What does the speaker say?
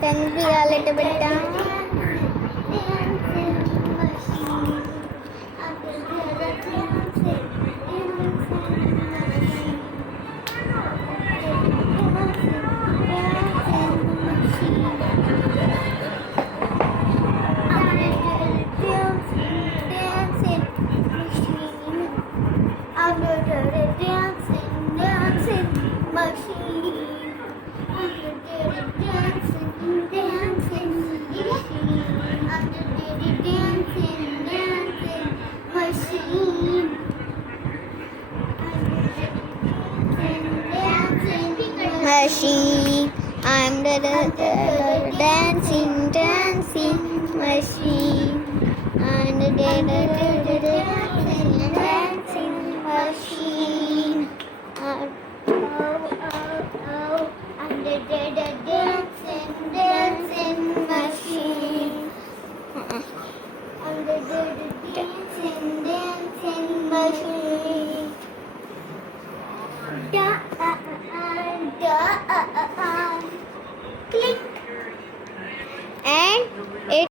Tanviyalet beta. Machine, I'm the dancing machine. I'm the dancing machine. I'm the dancing machine. I'm the